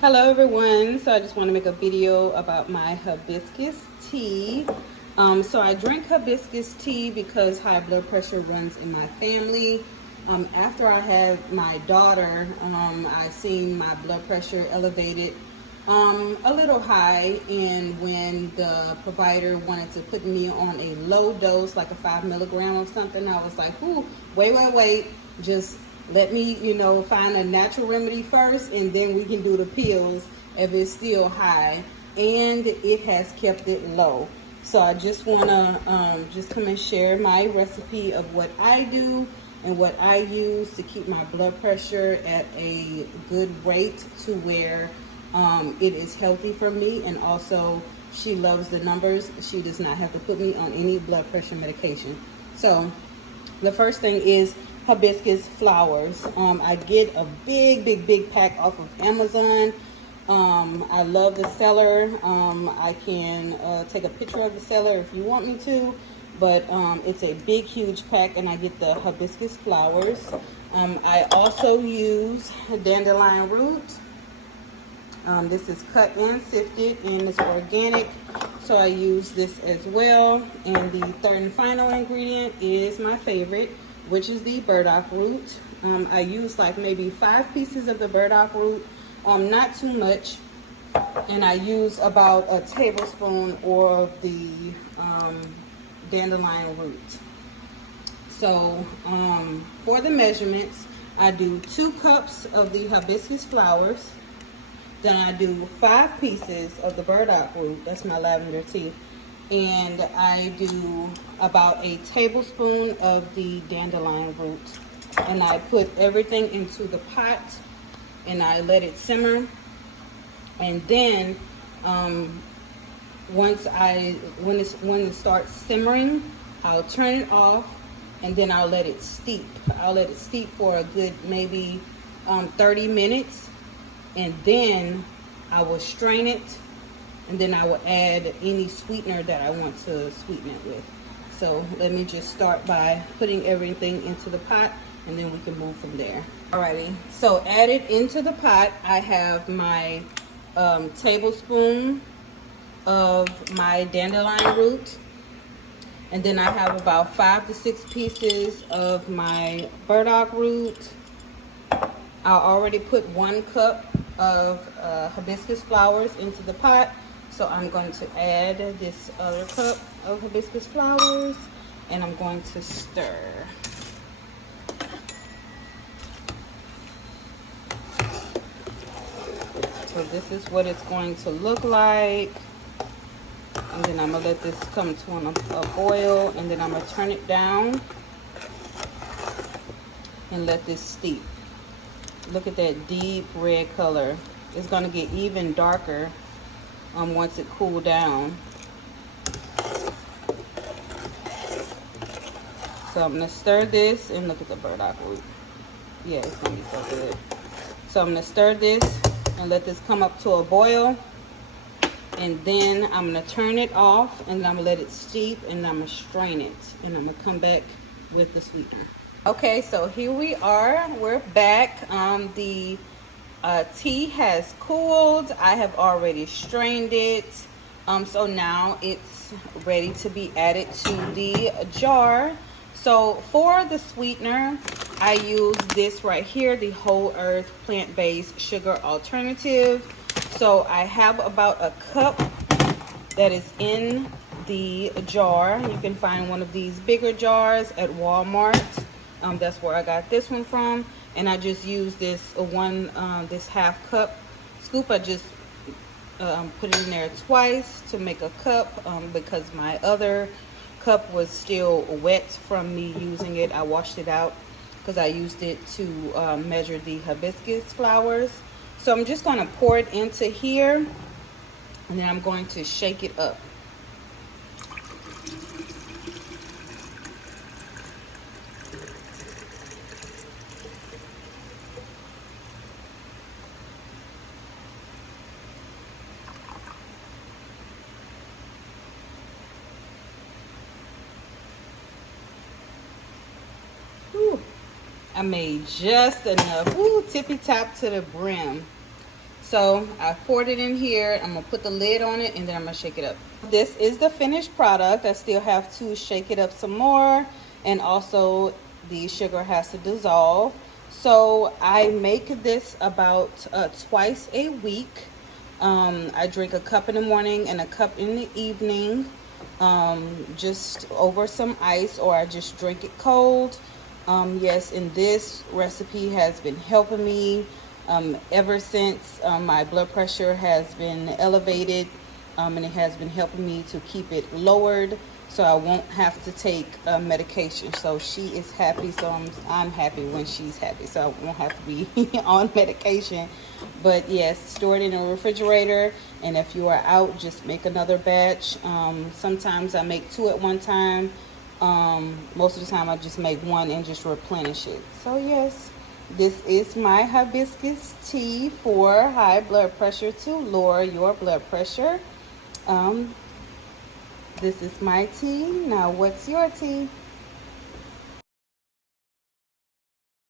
Hello everyone, so I just want to make a video about my hibiscus tea. So I drink hibiscus tea because high blood pressure runs in my family. After I had my daughter, I seen my blood pressure elevated a little high, and when the provider wanted to put me on a low dose, like a 5 milligram of something, I was like, ooh, wait, just let me, find a natural remedy first, and then we can do the pills if it's still high. And it has kept it low. So I just want to just come and share my recipe of what I do and what I use to keep my blood pressure at a good rate to where it is healthy for me. And also, she loves the numbers. She does not have to put me on any blood pressure medication. So the first thing is hibiscus flowers. I get a big pack off of Amazon. I love the seller. I can take a picture of the seller if you want me to, but it's a big huge pack, and I get the hibiscus flowers. I also use dandelion root. This is cut and sifted, and it's organic, so I use this as well. And the third and final ingredient is my favorite, which is the burdock root. I use like maybe 5 pieces of the burdock root, not too much, and I use about a tablespoon of the dandelion root. So for the measurements, I do 2 cups of the hibiscus flowers. Then I do 5 pieces of the burdock root, that's my lavender tea, and I do about a tablespoon of the dandelion root. And I put everything into the pot and I let it simmer. And then when it starts simmering, I'll turn it off, and then I'll let it steep. I'll let it steep for a good maybe 30 minutes. And then I will strain it, and then I will add any sweetener that I want to sweeten it with. So let me just start by putting everything into the pot, and then we can move from there. Alrighty, so added into the pot, I have my tablespoon of my dandelion root, and then I have about 5 to 6 pieces of my burdock root. I already put 1 cup of hibiscus flowers into the pot, so I'm going to add this other cup of hibiscus flowers, and I'm going to stir. So this is what it's going to look like, and then I'm gonna let this come to a boil, and then I'm gonna turn it down and let this steep. Look at that deep red color. It's going to get even darker once it cools down. So I'm going to stir this, and look at the burdock root. Yeah, it's going to be so good. So I'm going to stir this and let this come up to a boil. And then I'm going to turn it off, and I'm going to let it steep, and I'm going to strain it. And I'm going to come back with the sweetener. Okay, so here we are. We're back. The tea has cooled. I have already strained it. So now it's ready to be added to the jar. So for the sweetener, I use this right here, the Whole Earth plant-based sugar alternative. So I have about a cup that is in the jar. You can find one of these bigger jars at Walmart. That's where I got this one from, and I just use this this half cup scoop. I just put it in there twice to make a cup because my other cup was still wet from me using it. I washed it out because I used it to measure the hibiscus flowers. So I'm just going to pour it into here, and then I'm going to shake it up. I made just enough, tippy top to the brim. So I poured it in here. I'm gonna put the lid on it and then I'm gonna shake it up. This is the finished product. I still have to shake it up some more, and also the sugar has to dissolve. So I make this about twice a week. I drink a cup in the morning and a cup in the evening, just over some ice, or I just drink it cold. Yes, and this recipe has been helping me ever since my blood pressure has been elevated, and it has been helping me to keep it lowered, so I won't have to take medication. So she is happy, so I'm happy when she's happy, so I won't have to be on medication. But yes, store it in a refrigerator, and if you are out, just make another batch. Sometimes I make 2 at one time. Most of the time I just make 1 and just replenish it. So yes, this is my hibiscus tea for high blood pressure, to lower your blood pressure. This is my tea. Now what's your tea?